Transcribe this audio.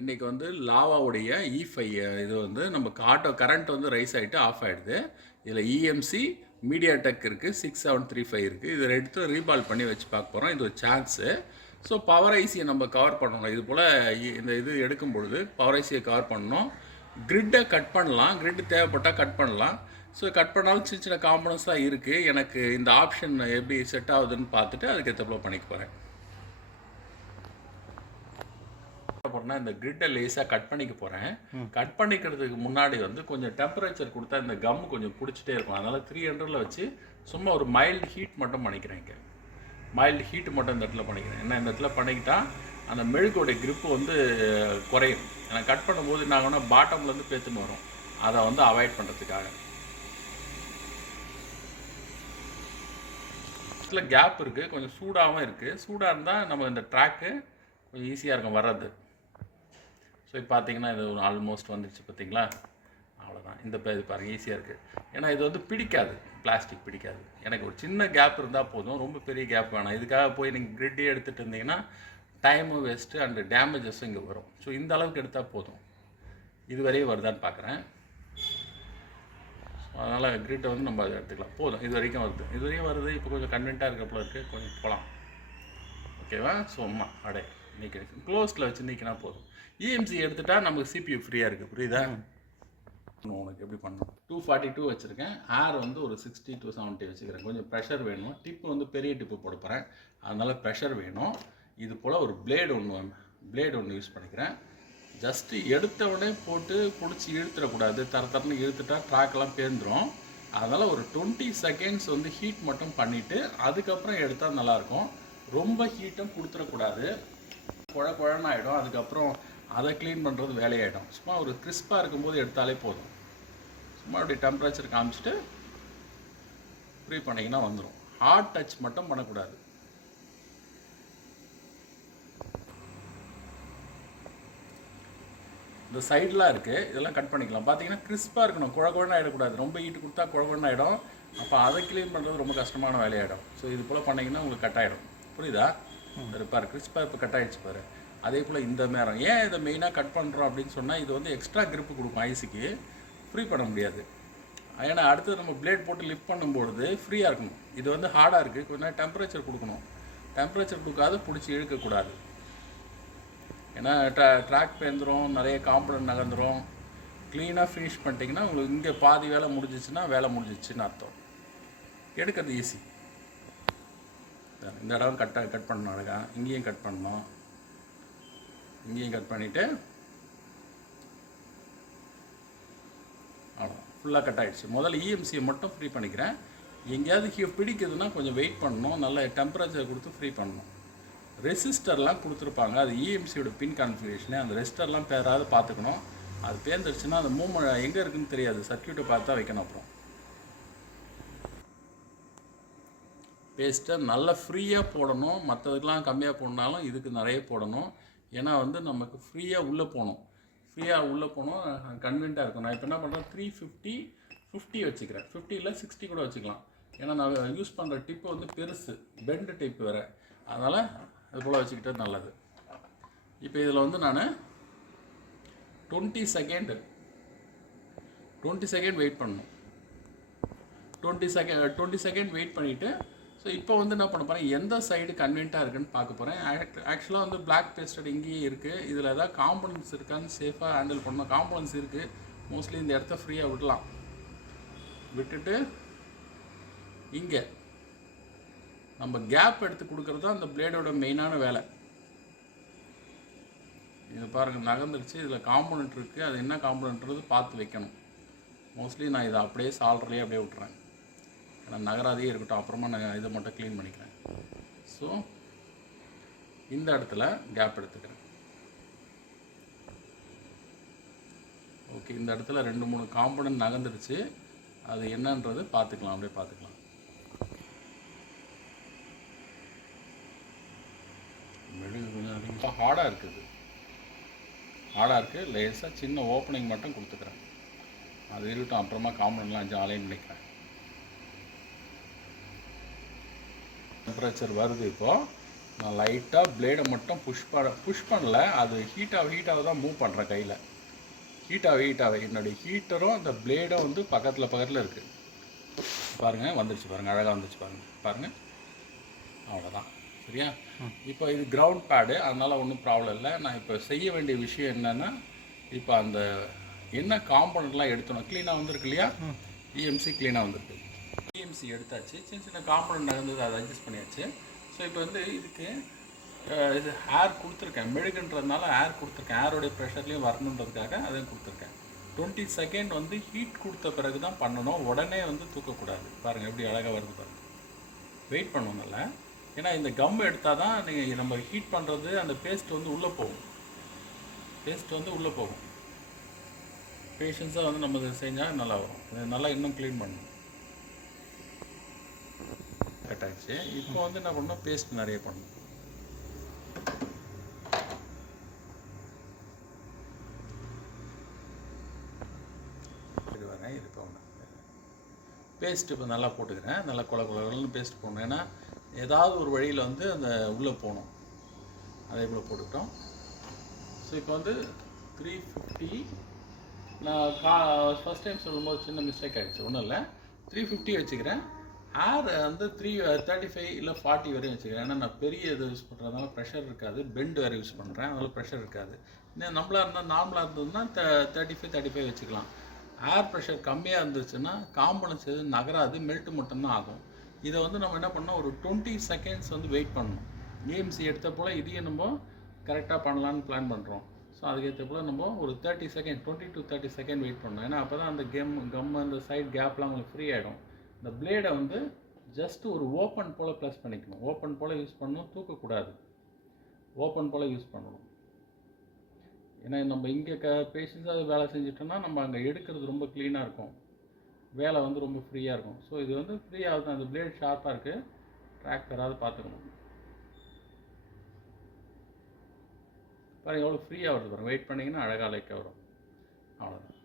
இன்றைக்கி வந்து லாவாவுடைய E5 இது வந்து நமக்கு கரண்ட் வந்து ரைஸ் ஆகிட்டு ஆஃப் ஆகிடுது. இதில் இஎம்சி மீடியாடெக் இருக்குது, 6735 இருக்குது. இதை எடுத்து ரீபால் பண்ணி வச்சு பார்க்க போகிறோம். இது ஒரு சான்ஸு. ஸோ பவர் ஐசியை நம்ம கவர் பண்ணணும். இது போல் இந்த இது எடுக்கும் பொழுது பவர் ஐசியை கவர் பண்ணணும். கிரிட்டை கட் பண்ணலாம், கிரிட்டு தேவைப்பட்டால் கட் பண்ணலாம். ஸோ கட் பண்ணாலும் சின்ன சின்ன காம்பனன்ஸ் தான் இருக்குது. எனக்கு இந்த ஆப்ஷன் எப்படி செட் ஆகுதுன்னு பார்த்துட்டு அதுக்கு ஏற்றப்போ பண்ணிக்க போகிறேன். இந்த கிரிட்டை லேஸாக கட் பண்ணிக்க போகிறேன். கட் பண்ணிக்கிறதுக்கு முன்னாடி வந்து கொஞ்சம் டெம்பரேச்சர் கொடுத்தா இந்த கம் கொஞ்சம் பிடிச்சிட்டே இருக்கும். அதனால் 300 வச்சு சும்மா ஒரு மைல்டு ஹீட் மட்டும் பண்ணிக்கிறேன். இங்கே மைல்டு ஹீட்டு மட்டும் இந்த இடத்துல பண்ணிக்கிறேன். ஏன்னா இந்த இடத்துல பண்ணிக்கிட்டா அந்த மெழுகோடைய கிரிப்பு வந்து குறையும். ஏன்னா கட் பண்ணும்போது என்ன ஆகும்னா பாட்டம்லேருந்து பேத்துன்னு வரும். அதை வந்து அவாய்ட் பண்ணுறதுக்காக இதில் கேப் இருக்குது, கொஞ்சம் சூடாகவும் இருக்குது. சூடாக இருந்தால் நம்ம இந்த ட்ராக்கு கொஞ்சம் ஈஸியாக இருக்கும் வர்றது. ஸோ இப்போ பார்த்தீங்கன்னா இது ஒரு ஆல்மோஸ்ட் வந்துடுச்சு. பார்த்தீங்களா, அவ்வளோதான். இந்த இது பாருங்கள், ஈஸியாக இருக்குது. ஏன்னா இது வந்து பிடிக்காது, பிளாஸ்டிக் பிடிக்காது. எனக்கு ஒரு சின்ன கேப் இருந்தால் போதும், ரொம்ப பெரிய கேப் வேணாம். இதுக்காக போய் நீங்கள் கிரிட்டே எடுத்துகிட்டு இருந்தீங்கன்னா டைமும் வேஸ்ட்டு அண்டு டேமேஜஸும் இங்கே வரும். ஸோ இந்த அளவுக்கு எடுத்தால் போதும். இது வரையும் வருதான்னு பார்க்குறேன். ஸோ அதனால் கிரிட்டை வந்து நம்ம அதை எடுத்துக்கலாம். போதும், இது வரைக்கும் வருது. இது வரையும் வருது. இப்போ கொஞ்சம் கன்வென்ட்டாக இருக்கிறப்பல இருக்குது, கொஞ்சம் போகலாம். ஓகேவா? சும்மா அடே நீக்க க்ளோஸில் வச்சு நீக்கினா போதும். இஎம்சி எடுத்துட்டா நமக்கு சிபியூ ஃப்ரீயாக இருக்குது. புரியுதா? உனக்கு எப்படி பண்ணணும்? 242 வச்சுருக்கேன். ஏர் வந்து ஒரு 60 to 70 வச்சுக்கிறேன். கொஞ்சம் ப்ரெஷர் வேணும். டிப்பு வந்து பெரிய டிப்பு போட போகிறேன், அதனால் ப்ரெஷர் வேணும். இது போல் ஒரு பிளேடு ஒன்று யூஸ் பண்ணிக்கிறேன். ஜஸ்ட்டு எடுத்த உடனே போட்டு பிடிச்சி இழுத்துடக்கூடாது. தரன்னு இழுத்துட்டா ட்ராக்கெல்லாம் பேர்ந்துடும். அதனால் ஒரு 20 seconds வந்து ஹீட் மட்டும் பண்ணிவிட்டு அதுக்கப்புறம் எடுத்தால் நல்லாயிருக்கும். ரொம்ப ஹீட்டும் கொடுத்துடக்கூடாது, குழன்னு ஆகிடும். அதுக்கப்புறம் அதை க்ளீன் பண்ணுறது வேலையாகிடும். சும்மா ஒரு கிறிஸ்பாக இருக்கும்போது எடுத்தாலே போதும். சும்மா அப்படி டெம்பரேச்சர் காமிச்சிட்டு ஃப்ரீ பண்ணிங்கன்னா வந்துடும். ஹார்ட் டச் மட்டும் பண்ணக்கூடாது. இந்த சைடெலாம் இருக்குது, இதெல்லாம் கட் பண்ணிக்கலாம். பார்த்தீங்கன்னா கிறிஸ்பாக இருக்கணும், குழன்னு ஆகிடக்கூடாது. ரொம்ப ஹீட்டு கொடுத்தா குழன்னு ஆகிடும். அப்போ அதை க்ளீன் பண்ணுறது ரொம்ப கஷ்டமான வேலையாகிடும். ஸோ இது போல் பண்ணிங்கன்னா உங்களுக்கு கட் ஆகிடும். புரியுதா? பாரு, கிறிஸ்பாக இப்போ கட் ஆகிடுச்சு பாரு. அதே போல் இந்த நேரம் ஏன் இதை மெயினாக கட் பண்ணுறோம் அப்படின்னு சொன்னால், இது வந்து எக்ஸ்ட்ரா கிரிப்பு கொடுக்கும். ஐஸுக்கு ஃப்ரீ பண்ண முடியாது. ஏன்னா அடுத்தது நம்ம பிளேட் போட்டு லிஃப்ட் பண்ணும்பொழுது ஃப்ரீயாக இருக்கணும். இது வந்து ஹார்டாக இருக்குது, கொஞ்சம் டெம்பரேச்சர் கொடுக்கணும். டெம்பரேச்சர் கொடுக்காது பிடிச்சி இழுக்கக்கூடாது. ஏன்னா ட்ராக் பேந்துடும், நிறைய காம்பனன்ட் நகர்ந்துடும். க்ளீனாக ஃபினிஷ் பண்ணிட்டீங்கன்னா உங்களுக்கு இங்கே பாதி வேலை முடிஞ்சிச்சுன்னா வேலை முடிஞ்சிச்சுன்னு அர்த்தம். எடுக்கிறது ஈஸி. இந்த இடம் கட் பண்ணணும். அழகா இங்கேயும் கட் பண்ணணும், இங்கேயும் கட் பண்ணிவிட்டு அவ்வளோ ஃபுல்லாக கட் ஆகிடுச்சு. முதல்ல இஎம்சியை மட்டும் ஃப்ரீ பண்ணிக்கிறேன். எங்கேயாவது பிடிக்குதுன்னா கொஞ்சம் வெயிட் பண்ணணும், நல்ல டெம்பரேச்சர் கொடுத்து ஃப்ரீ பண்ணணும். ரெசிஸ்டர்லாம் கொடுத்துருப்பாங்க, அது இஎம்சியோட பின் கான்ஃபிகரேஷனு. அந்த ரெசிஸ்டர்லாம் பேராது பார்த்துக்கணும். அது பேர்ந்துருச்சுன்னா அந்த மூவ்மெண்ட் எங்கே இருக்குதுன்னு தெரியாது. சர்க்யூட்டை பார்த்தா வைக்கணும். அப்புறம் பேஸ்ட்டை நல்லா ஃப்ரீயாக போடணும். மற்றதுக்கெலாம் கம்மியாக போடனாலும் இதுக்கு நிறைய போடணும். ஏன்னா வந்து நமக்கு ஃப்ரீயாக உள்ளே போகணும். கன்வீனியண்ட்டாக இருக்கும். நான் இப்போ என்ன பண்ணுறேன், 350 வச்சுக்கிறேன். 50 இல்லை 60 கூட வச்சுக்கலாம். ஏன்னா நான் யூஸ் பண்ணுற டிப்பு வந்து பெருசு, பெண்டு டைப் வேறு. அதனால் அது போல் வச்சுக்கிட்டது நல்லது. இப்போ இதில் வந்து நான் 20 செகண்ட் வெயிட் பண்ணணும். 20 செகண்ட் வெயிட் பண்ணிவிட்டு, ஸோ இப்போ வந்து என்ன பண்ண போகிறேன், எந்த சைடு கன்வீனியண்ட்டாக இருக்குன்னு பார்க்க போகிறேன். ஆக்சுவலாக வந்து பிளாக் பேஸ்டட் இங்கேயே இருக்குது. இதில் ஏதாவது காம்பனன்ட்ஸ் இருக்கான்னு சேஃபாக ஹேண்டில் பண்ணணும். காம்பனன்ட்ஸ் இருக்குது. மோஸ்ட்லி இந்த இடத்த ஃப்ரீயாக விடலாம். விட்டுட்டு இங்கே நம்ம கேப் எடுத்து கொடுக்குறது தான் அந்த பிளேடோட மெயினான வேலை. இது பாருங்கள், நகர்ந்துருச்சு. இதில் காம்பனண்ட் இருக்குது. அது என்ன காம்பனண்ட்றது பார்த்து வைக்கணும். மோஸ்ட்லி நான் இதை அப்படியே சால்ட்லேயே அப்படியே விட்டுறேன். ஏன்னா நகராதே இருக்கட்டும், அப்புறமா நான் இதை மட்டும் க்ளீன் பண்ணிக்கிறேன். ஸோ இந்த இடத்துல கேப் எடுத்துக்கிறேன். ஓகே, இந்த இடத்துல 2-3 காம்பனண்ட் நகர்ந்துருச்சு. அது என்னன்றது பார்த்துக்கலாம், அப்படியே பார்த்துக்கலாம். ரொம்ப ஹார்டாக இருக்குது, லேசாக சின்ன ஓப்பனிங் மட்டும் கொடுத்துக்கிறேன். அது இருக்கட்டும், அப்புறமா காம்பனண்ட்லாம் 5 அலைன் பண்ணிக்கிறேன். டெம்பரேச்சர் வருது. இப்போது நான் லைட்டாக பிளேடை மட்டும் புஷ் பண்ணல, அது ஹீட்டாக தான் மூவ் பண்ணுறேன் கையில். ஹீட்டாகவே என்னுடைய ஹீட்டரும் அந்த பிளேடும் வந்து பக்கத்தில் இருக்குது. பாருங்கள், வந்துடுச்சு பாருங்கள், அழகாக வந்துடுச்சு பாருங்கள். அவ்வளோதான், சரியா? இப்போ இது கிரவுண்ட் பேடு, அதனால் ஒன்றும் ப்ராப்ளம் இல்லை. நான் இப்போ செய்ய வேண்டிய விஷயம் என்னென்னா, இப்போ அந்த என்ன காம்பனண்ட்லாம் எடுத்தணும், க்ளீனாக வந்திருக்கு இல்லையா? இஎம்சி க்ளீனாக வந்திருக்கு. இஎம்சி எடுத்தாச்சு, சின்ன காம்பனண்ட் நகர்ந்தது, அதை அட்ஜஸ்ட் பண்ணியாச்சு. ஸோ இப்போ வந்து இதுக்கு இது ஏர் கொடுத்துருக்கேன், மெழுகுன்றதுனால ஏர் கொடுத்துருக்கேன், ஏரோடைய ப்ரெஷர்லேயும் வரணுன்றதுக்காக அதையும் கொடுத்துருக்கேன். 20 செகண்ட் வந்து ஹீட் கொடுத்த பிறகு தான் பண்ணணும், உடனே வந்து தூக்கக்கூடாது. பாருங்கள் எப்படி அழகாக வருது பாருங்கள். வெயிட் பண்ணணும்ல, ஏன்னா இந்த கம் எடுத்தால் தான் நீங்கள் நம்ம ஹீட் பண்ணுறது அந்த பேஸ்ட் வந்து உள்ளே போகும். பேஷன்ஸாக வந்து நம்ம இதை செஞ்சால் நல்லா வரும். இது நல்லா இன்னும் க்ளீன் பண்ணணும். கட் ஆகிடுச்சு. இப்போ வந்து என்ன பண்ணணும், பேஸ்ட் நிறைய பண்ணணும். இது இப்போ பேஸ்ட் இப்போ நல்லா போட்டுக்கிறேன். நல்லா குழன்னு பேஸ்ட் போடணும். ஏன்னா ஏதாவது ஒரு வழியில் வந்து அந்த உள்ளே போகணும். அதே போல் போட்டுக்கிட்டோம். ஸோ இப்போ வந்து 350, நான் ஃபஸ்ட் டைம் சொல்லும்போது சின்ன மிஸ்டேக் ஆகிடுச்சு, ஒன்றும் இல்லை. 350 வச்சுக்கிறேன். ஏர் வந்து 35 இல்லை 40 வரையும் வச்சுக்கிறேன். ஏன்னா நான் பெரிய இது யூஸ் பண்ணுறதுனால ப்ரெஷர் இருக்காது, பெண்ட் வேறு யூஸ் பண்ணுறேன், அதனால் ப்ரெஷர் இருக்காது. இன்னும் நம்மளாக இருந்தால் நார்மலாக இருந்ததுன்னா 35 வச்சுக்கலாம். ஏர் ப்ரெஷர் கம்மியாக இருந்துச்சுன்னா காம்பனன்ட்ஸ் எதுவும் நகராது, மெல்ட்டு மட்டும்தான் ஆகும். இதை வந்து நம்ம என்ன பண்ணோம், ஒரு 20 செகண்ட்ஸ் வந்து வெயிட் பண்ணணும். ஏஎம்சி எடுத்த போல் இதையும் நம்ம கரெக்டாக பண்ணலான்னு பிளான் பண்ணுறோம். ஸோ அதுக்கேற்ற போல் நம்ம ஒரு 30 செகண்ட் 20 to 30 செகண்ட் வெயிட் பண்ணணும். ஏன்னா அப்போ தான் அந்த கம் அந்த சைட் கேப்லாம் உங்களுக்கு ஃப்ரீ ஆகிடும். இந்த பிளேடை வந்து ஜஸ்ட் ஒரு ஓப்பன் போல் ப்ளஸ் பண்ணிக்கணும். ஓப்பன் போல் யூஸ் பண்ணணும், தூக்கக்கூடாது. ஓப்பன் போல் யூஸ் பண்ணணும். ஏன்னா நம்ம இங்கே பேஷன்ஸாக வேலை செஞ்சிட்டோம்னா நம்ம அங்கே எடுக்கிறது ரொம்ப க்ளீனாக இருக்கும், வேலை வந்து ரொம்ப ஃப்ரீயாக இருக்கும். ஸோ இது வந்து ஃப்ரீ ஆகுது. அந்த பிளேட் ஷார்ப்பாக இருக்குது, ட்ராக் தராது, பார்த்துக்கணும். பாருங்கள் எவ்வளோ ஃப்ரீயாக வருது பாருங்கள். வெயிட் பண்ணிங்கன்னா அழகாக லைக்காக வரும். அவ்வளோதான்.